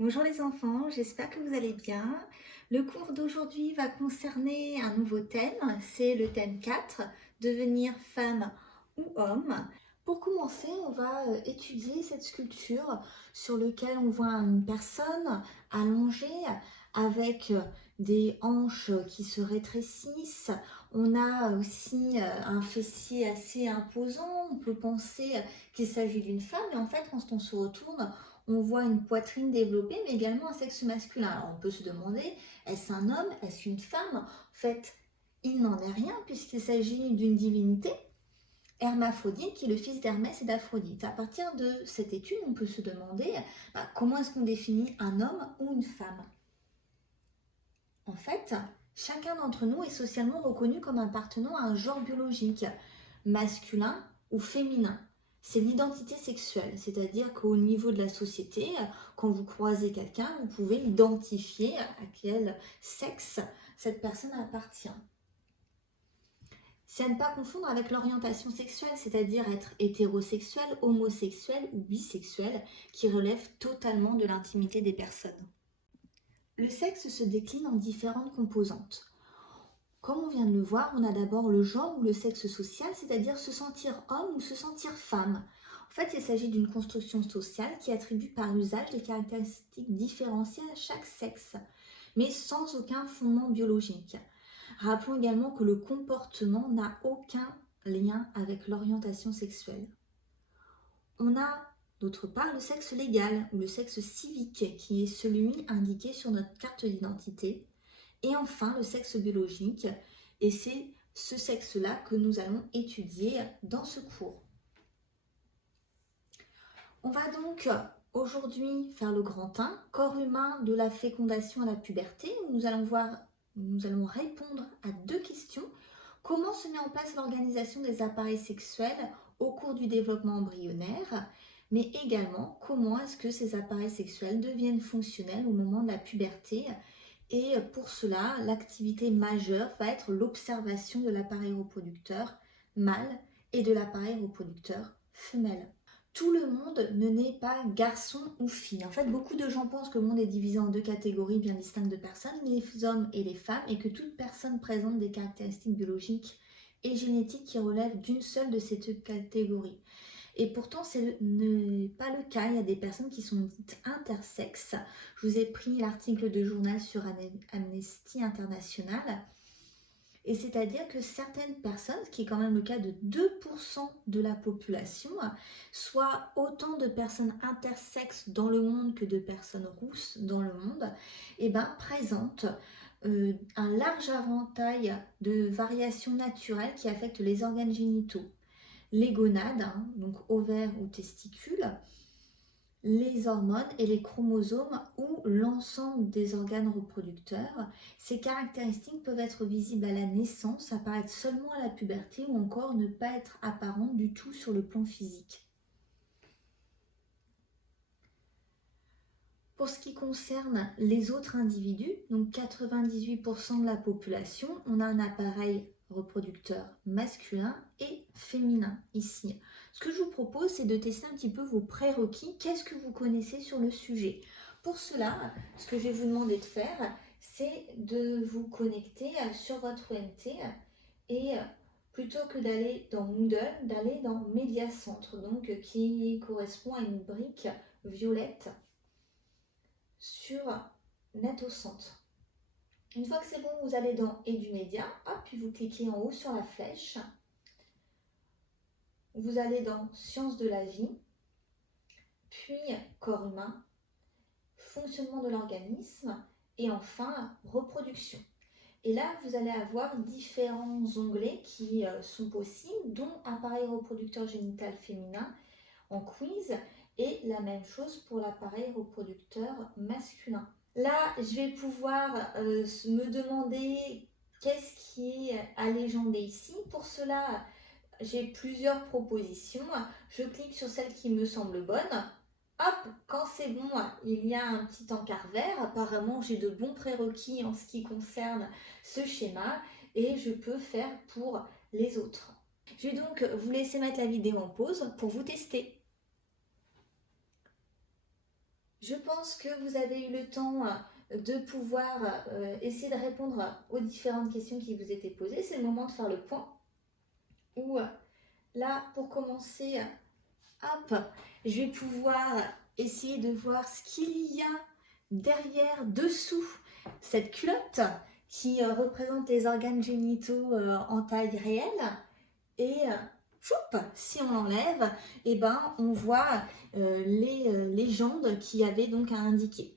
Bonjour les enfants, j'espère que vous allez bien. Le cours d'aujourd'hui va concerner un nouveau thème, c'est le thème 4, devenir femme ou homme. Pour commencer, on va étudier cette sculpture sur laquelle on voit une personne allongée avec des hanches qui se rétrécissent. On a aussi un fessier assez imposant. On peut penser qu'il s'agit d'une femme, mais en fait, quand on se retourne, on voit une poitrine développée, mais également un sexe masculin. Alors on peut se demander, est-ce un homme, est-ce une femme? En fait, il n'en est rien puisqu'il s'agit d'une divinité, Hermaphrodite, qui est le fils d'Hermès et d'Aphrodite. À partir de cette étude, on peut se demander comment est-ce qu'on définit un homme ou une femme? En fait, chacun d'entre nous est socialement reconnu comme appartenant à un genre biologique, masculin ou féminin. C'est l'identité sexuelle, c'est-à-dire qu'au niveau de la société, quand vous croisez quelqu'un, vous pouvez identifier à quel sexe cette personne appartient. C'est à ne pas confondre avec l'orientation sexuelle, c'est-à-dire être hétérosexuel, homosexuel ou bisexuel, qui relève totalement de l'intimité des personnes. Le sexe se décline en différentes composantes. Comme on vient de le voir, on a d'abord le genre ou le sexe social, c'est-à-dire se sentir homme ou se sentir femme. En fait, il s'agit d'une construction sociale qui attribue par usage des caractéristiques différenciées à chaque sexe, mais sans aucun fondement biologique. Rappelons également que le comportement n'a aucun lien avec l'orientation sexuelle. On a d'autre part le sexe légal ou le sexe civique qui est celui indiqué sur notre carte d'identité. Et enfin le sexe biologique, et c'est ce sexe-là que nous allons étudier dans ce cours. On va donc aujourd'hui faire le grand 1, corps humain de la fécondation à la puberté, où nous allons répondre à 2 questions. Comment se met en place l'organisation des appareils sexuels au cours du développement embryonnaire, mais également comment est-ce que ces appareils sexuels deviennent fonctionnels au moment de la puberté. Et pour cela, l'activité majeure va être l'observation de l'appareil reproducteur mâle et de l'appareil reproducteur femelle. Tout le monde ne naît pas garçon ou fille. En fait, beaucoup de gens pensent que le monde est divisé en 2 catégories bien distinctes de personnes, les hommes et les femmes, et que toute personne présente des caractéristiques biologiques et génétiques qui relèvent d'une seule de ces 2 catégories. Et pourtant, ce n'est pas le cas. Il y a des personnes qui sont dites intersexes. Je vous ai pris l'article de journal sur Amnesty International. Et c'est-à-dire que certaines personnes, ce qui est quand même le cas de 2% de la population, soit autant de personnes intersexes dans le monde que de personnes rousses dans le monde, présentent un large éventail de variations naturelles qui affectent les organes génitaux, les gonades, donc ovaires ou testicules, les hormones et les chromosomes ou l'ensemble des organes reproducteurs. Ces caractéristiques peuvent être visibles à la naissance, apparaître seulement à la puberté ou encore ne pas être apparentes du tout sur le plan physique. Pour ce qui concerne les autres individus, donc 98% de la population, on a un appareil reproducteur masculin et féminin ici. Ce que je vous propose, c'est de tester un petit peu vos prérequis. Qu'est-ce que vous connaissez sur le sujet? Pour cela, ce que je vais vous demander de faire, c'est de vous connecter sur votre OMT et plutôt que d'aller dans Moodle, d'aller dans Médiacentre, donc qui correspond à une brique violette sur Net au centre. Une fois que c'est bon, vous allez dans Edumedia, puis vous cliquez en haut sur la flèche. Vous allez dans Sciences de la vie, puis Corps humain, fonctionnement de l'organisme et enfin Reproduction. Et là, vous allez avoir différents onglets qui sont possibles, dont Appareil reproducteur génital féminin en quiz et la même chose pour l'appareil reproducteur masculin. Là, je vais pouvoir me demander qu'est-ce qui est allégendé ici. Pour cela, j'ai plusieurs propositions. Je clique sur celle qui me semble bonne. Hop, quand c'est bon, il y a un petit encart vert. Apparemment, j'ai de bons prérequis en ce qui concerne ce schéma et je peux faire pour les autres. Je vais donc vous laisser mettre la vidéo en pause pour vous tester. Je pense que vous avez eu le temps de pouvoir essayer de répondre aux différentes questions qui vous étaient posées. C'est le moment de faire le point. Ou là, pour commencer, hop, je vais pouvoir essayer de voir ce qu'il y a derrière, dessous cette culotte qui représente les organes génitaux en taille réelle. Et choup, si on l'enlève, eh ben, on voit les légendes qui avaient donc à indiquer.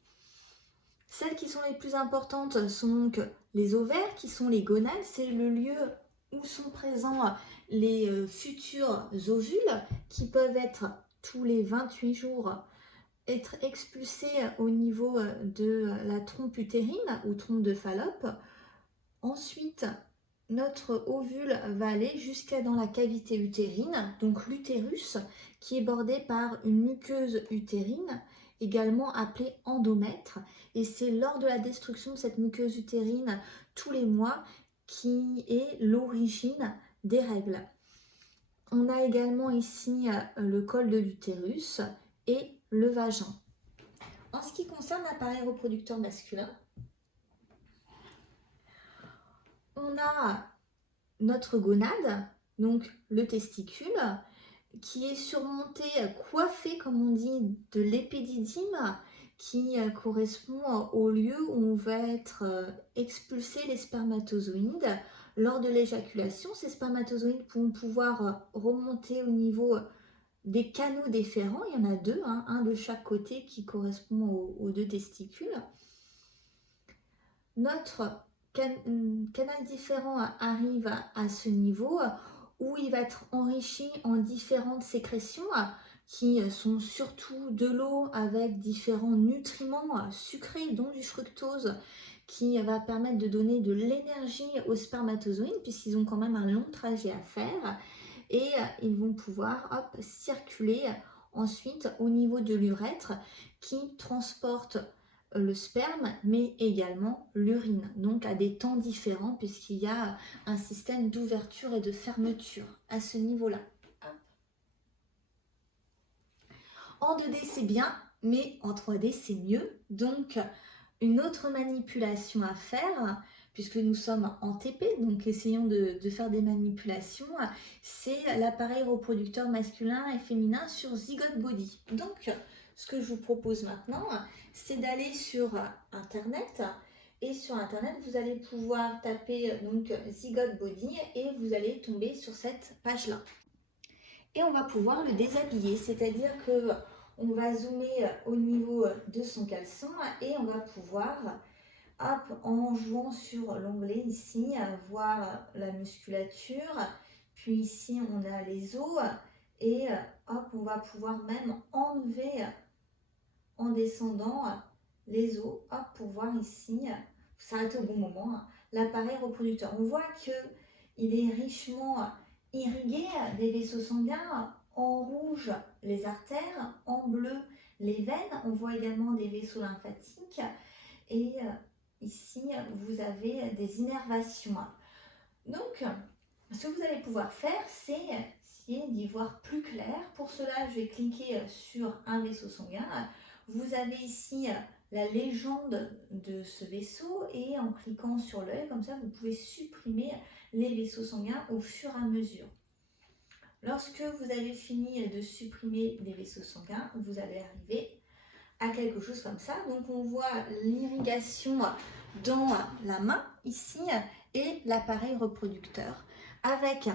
Celles qui sont les plus importantes sont donc les ovaires, qui sont les gonades. C'est le lieu où sont présents les futurs ovules, qui peuvent être tous les 28 jours, être expulsés au niveau de la trompe utérine ou trompe de Fallope. Ensuite, notre ovule va aller jusqu'à dans la cavité utérine, donc l'utérus, qui est bordé par une muqueuse utérine, également appelée endomètre. Et c'est lors de la destruction de cette muqueuse utérine tous les mois qui est l'origine des règles. On a également ici le col de l'utérus et le vagin. En ce qui concerne l'appareil reproducteur masculin, on a notre gonade, donc le testicule, qui est surmonté, coiffé, comme on dit, de l'épididyme, qui correspond au lieu où on va être expulsé les spermatozoïdes. Lors de l'éjaculation, ces spermatozoïdes vont pouvoir remonter au niveau des canaux déférents. Il y en a deux, hein, un de chaque côté qui correspond aux deux testicules. Notre canal différent arrive à ce niveau où il va être enrichi en différentes sécrétions qui sont surtout de l'eau avec différents nutriments sucrés, dont du fructose, qui va permettre de donner de l'énergie aux spermatozoïdes puisqu'ils ont quand même un long trajet à faire et ils vont pouvoir circuler ensuite au niveau de l'urètre qui transporte le sperme, mais également l'urine, donc à des temps différents puisqu'il y a un système d'ouverture et de fermeture à ce niveau-là. En 2D c'est bien, mais en 3D c'est mieux. Donc une autre manipulation à faire, puisque nous sommes en TP, donc essayons de faire des manipulations, c'est l'appareil reproducteur masculin et féminin sur Zygote Body. Donc ce que je vous propose maintenant, c'est d'aller sur Internet. Et sur Internet, vous allez pouvoir taper donc Zygote Body et vous allez tomber sur cette page-là. Et on va pouvoir le déshabiller, c'est-à-dire que on va zoomer au niveau de son caleçon et on va pouvoir, en jouant sur l'onglet ici, voir la musculature. Puis ici, on a les os et on va pouvoir même enlever en descendant les os, pour voir ici, ça s'arrête au bon moment, l'appareil reproducteur. On voit qu'il est richement irrigué des vaisseaux sanguins, en rouge les artères, en bleu les veines. On voit également des vaisseaux lymphatiques et ici vous avez des innervations. Donc ce que vous allez pouvoir faire, c'est essayer d'y voir plus clair. Pour cela, je vais cliquer sur un vaisseau sanguin. Vous avez ici la légende de ce vaisseau et en cliquant sur l'œil, comme ça, vous pouvez supprimer les vaisseaux sanguins au fur et à mesure. Lorsque vous avez fini de supprimer les vaisseaux sanguins, vous allez arriver à quelque chose comme ça. Donc on voit l'irrigation dans la main ici et l'appareil reproducteur avec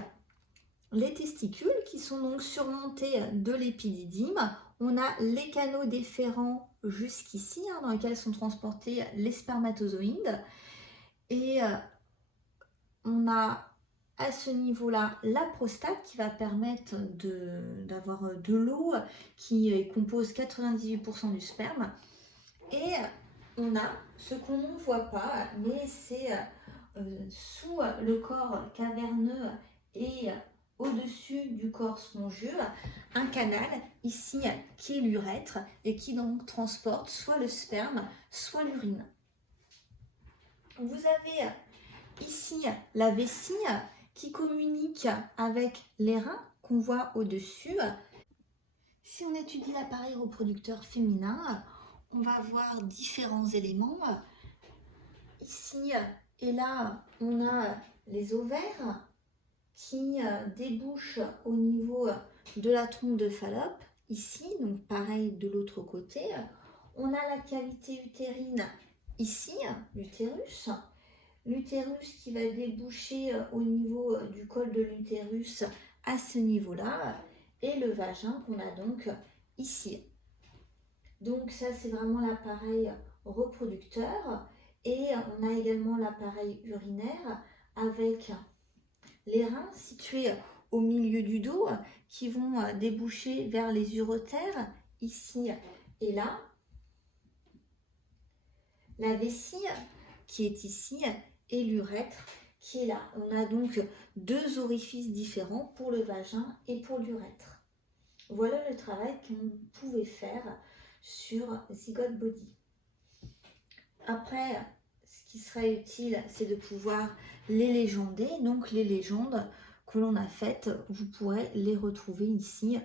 les testicules qui sont donc surmontés de l'épididyme. On a les canaux déférents jusqu'ici dans lesquels sont transportés les spermatozoïdes et on a à ce niveau-là la prostate qui va permettre d'avoir de l'eau qui compose 98% du sperme et on a ce qu'on ne voit pas mais c'est sous le corps caverneux et au-dessus du corps spongieux, un canal ici qui est l'urètre et qui donc transporte soit le sperme, soit l'urine. Vous avez ici la vessie qui communique avec les reins qu'on voit au-dessus. Si on étudie l'appareil reproducteur féminin, on va voir différents éléments. Ici et là, on a les ovaires qui débouchent au niveau de la trompe de Fallope. Ici, donc pareil de l'autre côté. On a la cavité utérine ici, l'utérus. L'utérus qui va déboucher au niveau du col de l'utérus à ce niveau-là. Et le vagin qu'on a donc ici. Donc ça, c'est vraiment l'appareil reproducteur. Et on a également l'appareil urinaire avec les reins situés au milieu du dos qui vont déboucher vers les uretères ici et là. La vessie qui est ici et l'urètre qui est là. On a donc deux orifices différents pour le vagin et pour l'urètre. Voilà le travail qu'on pouvait faire sur Zygote Body. Après, ce qui serait utile, c'est de pouvoir les légender. Donc les légendes que l'on a faites, vous pourrez les retrouver ici